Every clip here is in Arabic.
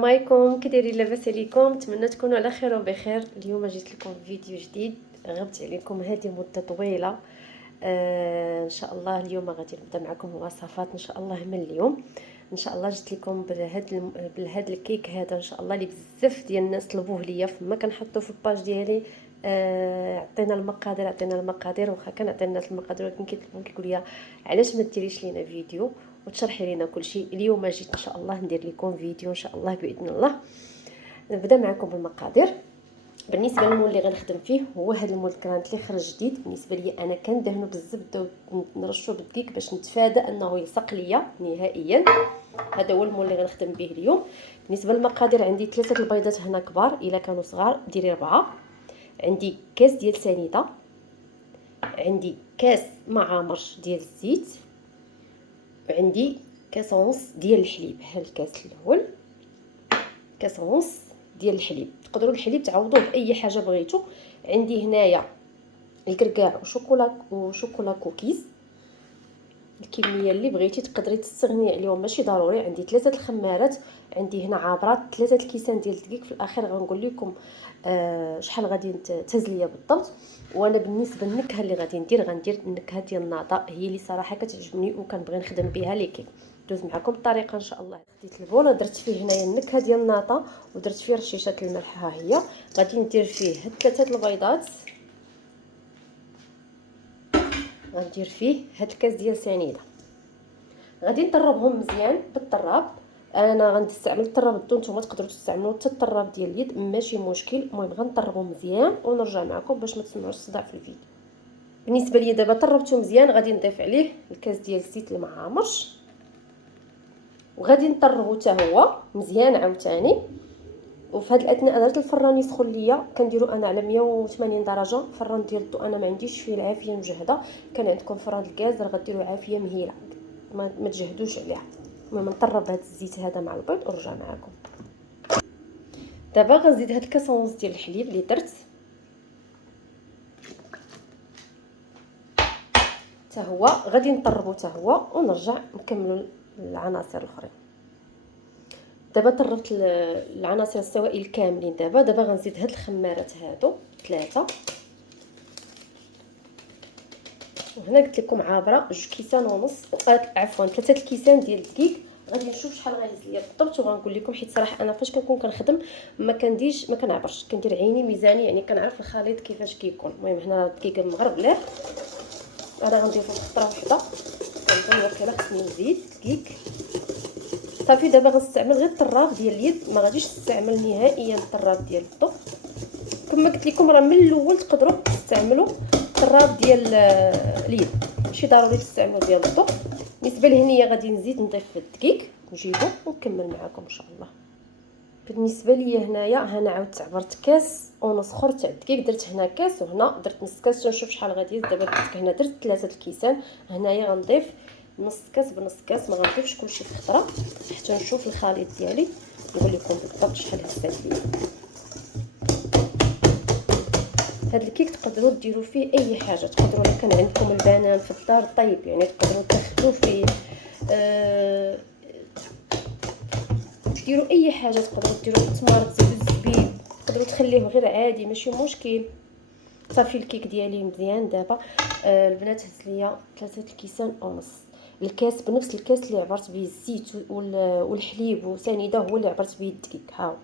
السلام عليكم، كي دايرين؟ لاباس عليكم؟ نتمنى تكونوا على خير وبخير. اليوم جيت لكم فيديو جديد. غبت عليكم هذه مده طويله. ان شاء الله اليوم غادي نبدا معكم وصفات ان شاء الله من اليوم. ان شاء الله جيت لكم بهذا الكيك هذا ان شاء الله اللي بزاف ديال الناس طلبوه ليا فما كنحطو في الباج ديالي. عطينا المقادير واخا كنعطي الناس المقادير، ولكن كيطلبوا كيقول لي علاش ما ديريش لينا فيديو وتشرحي لنا كل شيء. اليوم جيت ان شاء الله ندير لكم فيديو ان شاء الله باذن الله. نبدا معكم بالمقادير. بالنسبه للمول اللي غنخدم فيه هو هذا المول كرانت اللي خرج جديد. بالنسبه لي انا كندهنو بالزبده ونرشو بالدقيق باش نتفادى انه يلصق ليا نهائيا. هذا هو المول اللي غنخدم به اليوم. بالنسبه للمقادير عندي 3 البيضات هنا كبار، الا كانوا صغار ديري 4. عندي كاس ديال سنيده، عندي كاس معامر ديال الزيت، وعندي كاس ونص ديال الحليب. ها الكاس الاول كاس ونص ديال الحليب. تقدروا الحليب تعوضوه باي حاجه بغيتو. عندي هنايا الكركاع وشوكولا كوكيز. الكميه اللي بغيتي تقدري تستغني عليهم، ماشي ضروري. عندي 3 الخمارات، عندي هنا عابرات 3 الكيسان ديال الدقيق. في الاخير غنقول لكم شحال غادي تهز ليا بالضبط. وانا بالنسبه للنكهه اللي غادي غندير النكهه ديال الناطا، هي اللي صراحه كتعجبني وكنبغي نخدم بها لي كيك. دوز معكم الطريقه ان شاء الله. خديت البول درت فيه هنايا النكهه ديال الناطا ودرت فيه رشيشه الملح. ها هي غادي ندير فيه 3 البيضات، غندير فيه هاد الكاس ديال سنيده. غادي نطربهم مزيان بالطراب. انا غنستعمل الطراب الدون، نتوما تقدروا تستعملوا حتى الطراب ديال اليد ماشي مشكل. المهم غنطربهم مزيان ونرجع معكم باش ما تسمعوش الصداع في الفيديو. بالنسبه لي دابا طربته مزيان، غادي نضيف عليه الكاس ديال الزيت المعامرش وغادي نطربو حتى هو مزيان عاوتاني. وفي هذه الاثناء درت الفران يسخن ليا، كنديرو انا على 180 درجه. الفران ديال الضو انا ما عنديش فيه العافيه مجهده، كان عندكم فران الغاز راه غديروا عافيه مهيله، ما تجهدوش عليها. المهم نطرب هذا الزيت هذا مع البيض ونرجع معكم. دابا غنزيد هاد الكاس ونص ديال الحليب اللي درت حتى هو، غادي نطربو حتى هو ونرجع نكملوا العناصر الاخرين. دابا طربت العناصر السوائل كاملين. دابا غنزيد هاد الخمارات هادو 3. وهنا قلت لكم عابره 2 كيسان ونص، عفوا 3 الكيسان ديال الدقيق. غادي نشوف شحال غيهز ليا بالضبط وغنقول لكم، حيت صراحه انا فاش كنكون كنخدم ما كنعبرش، كندير عيني ميزاني، يعني كنعرف الخليط كيفاش كيكون. المهم هنا الدقيق المغربلاه انا غنضيفو خطره وحده. كنظن واقيلا خصني نزيد دقيق. صافي دابا غنستعمل غير الطراب ديال اليد، ما غاديش نستعمل نهائيا الطراب ديال الضو. كما قلت لكم راه من الاول تقدروا تستعملوا الطراب ديال اليد، ماشي ضروري تستعملوا ديال الضو. بالنسبه لهنيه غادي نزيد نضيف الدقيق نجيبو ونكمل معكم ان شاء الله. بالنسبه ليا هنا عاودت عبرت كاس ونص اخر تاع الدقيق. درت هنا كاس وهنا درت نص كاس، نشوف شحال غادي. دابا قلت هنا درت 3 الكيسان، هنايا غنضيف نص كاس بنص كاس، ما غنضيفش كلشي في خطره حتى نشوف الخليط ديالي نقول لكم بالضبط شحال هزات ليا. هاد الكيك تقدروا ديروا فيه اي حاجه، تقدروا الا كان عندكم البنان في الدار طيب، يعني تقدروا تدخلوا فيه ديروا اي حاجه. تقدروا ديروا التمر، تزيدوا الزبيب، تقدروا تخليه غير عادي ماشي مشكل. صافي الكيك ديالي مزيان. دابا البنات هز ليا 3 الكيسان ونص. الكاس بنفس الكاس اللي عبرت به الزيت والحليب وسنيده هو اللي عبرت به الدقيق. هاو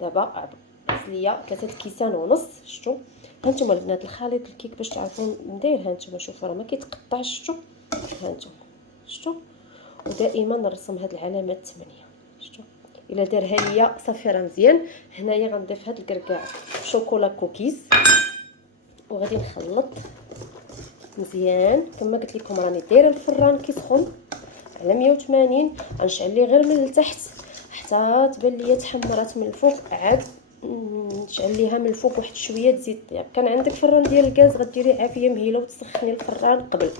دابا هز ليا 3 كيسان ونص. شفتوا هانتوما البنات الخليط الكيك باش تعرفوا ندير. هانتوما شوفوا راه ما كيتقطعش. شفتوا هانتوما شفتوا. ودائما نرسم هاد العلامات 8. شفتوا الا دارها ليا صافي راه مزيان. هنايا غنضيف هاد الكركاع شوكولا كوكيز وغادي نخلط مزيان. كما قلت لكم راني دايره الفران كيسخن على 180، غنشعل ليه غير من التحت حتى تبان ليا تحمرات من الفوق. عاد نشعل ليها من الفوق واحد شويه زيت الطياب. كان عندك فران ديال الغاز غديري عافيه مهيله وتسخني الفران قبل.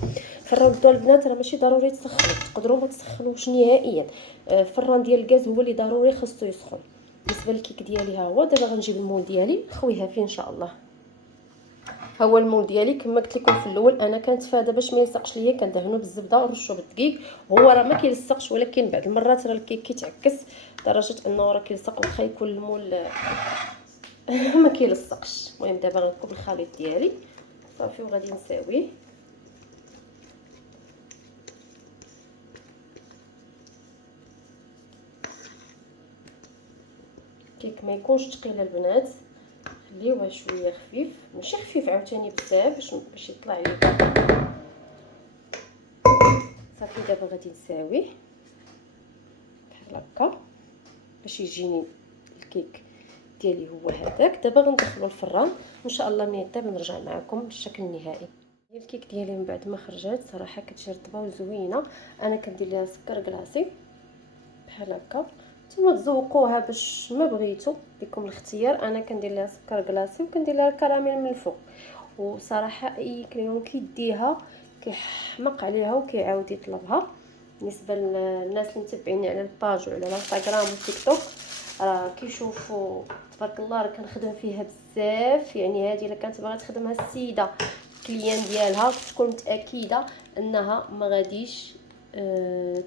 فران الضو البنات راه ماشي ضروري تسخنوا، تقدروا ما تسخنوش نهائيا. الفران ديال الغاز هو اللي ضروري خاصو يسخن. بالنسبه للكيك ديالي ها هو. دابا غنجيب المول ديالي نخويها فيه ان شاء الله. ها هو المول ديالي كما قلت لكم في الاول، انا كنتفادى باش ما يلصقش ليا، كندهنو بالزبده ونرشو بالدقيق. هو راه ما كيلصقش، ولكن بعض المرات راه الكيك كيتعكس لدرجه انه راه كيلصق، واخا يكون المول ما كيلصقش. المهم دابا غنكب الخليط ديالي صافي وغادي نساويه. كيك ما يكونش ثقيل البنات، خليوه شويه خفيف، ماشي خفيف عاوتاني بزاف باش يطلع لي. صافي دابا غادي نساويه بحال هكا باش يجيني الكيك ديالي هو هذاك. دابا غندخلو الفران وان شاء الله ملي يطيب نرجع معكم بالشكل النهائي. الكيك ديالي من بعد ما خرجت صراحه كتجي رطبه وزوينه. انا كندير ليها سكر كلاصي بحال هكا، نتوما تذوقوها باش ما بغيتو، لكم الاختيار. انا كندير ليها سكر كلاصي وكندير ليها الكراميل من الفوق. وصراحه اي كليون كيديها كيحمق عليها وكيعاود يطلبها. بالنسبه للناس اللي متابعيني على الباج وعلى الانستغرام والتيك توك راه كيشوفوا تبارك الله راه كنخدم فيها بزاف. يعني هذه الا كانت باغا تخدمها السيده كليان ديالها تكون متاكده انها ما غاديش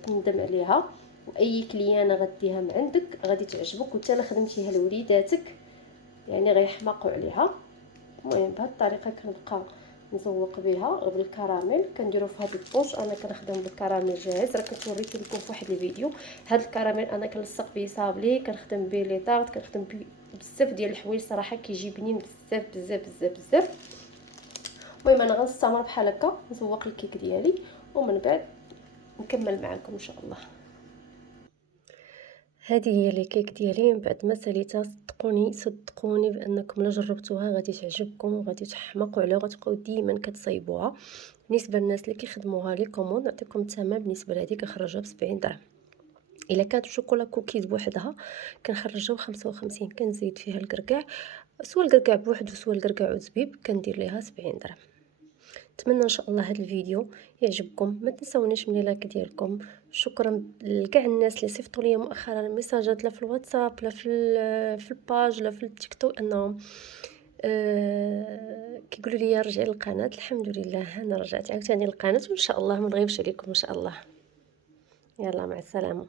تندم عليها. واي كليانه غديها من عندك غادي تعجبك، وحتى الا خدمتيها لوليداتك يعني غيحماقوا عليها. المهم بهذه الطريقه كنبقى نزوق بها بالكراميل. كنديرو في هذا البوش، انا كنخدم بالكراميل جاهز، راه كنت وريت لكم في واحد الفيديو. هذا الكراميل انا كنلصق به صابلي، كنخدم به لي طارط، كنخدم به بزاف ديال الحوايج صراحه كيجي بنين بزاف بزاف بزاف بزاف. المهم انا غنستمر بحال هكا نزوق الكيك ديالي ومن بعد نكمل معكم ان شاء الله. هذه هي لي كيك ديالي من بعد ما ساليتها. صدقوني بانكم لا جربتوها غادي تعجبكم وغادي تحمقوا عليها وغتبقاو ديما كتصايبوها. بالنسبه للناس اللي كيخدموها لي كوموند نعطيكم الثمن. بالنسبه لهذه كنخرجها ب70 درهم. الا كانت شوكولا كوكيز بوحدها كنخرجها ب55. كنزيد فيها الكركاع، سوا الكركاع بوحدو سوا الكركاع وزبيب، كندير ليها 70 درهم. نتمنى ان شاء الله هذا الفيديو يعجبكم. ما تنسونيش من لايك ديالكم. شكرا لكاع الناس اللي صيفطوا لي مؤخرا الميساجات لا في الواتساب لا في الباج لا في التيك توك انهم كيقولوا لي رجعي للقناه. الحمد لله انا رجعت عاوتاني للقناه، وان شاء الله ما نغيبش عليكم ان شاء الله. يلا مع السلامه.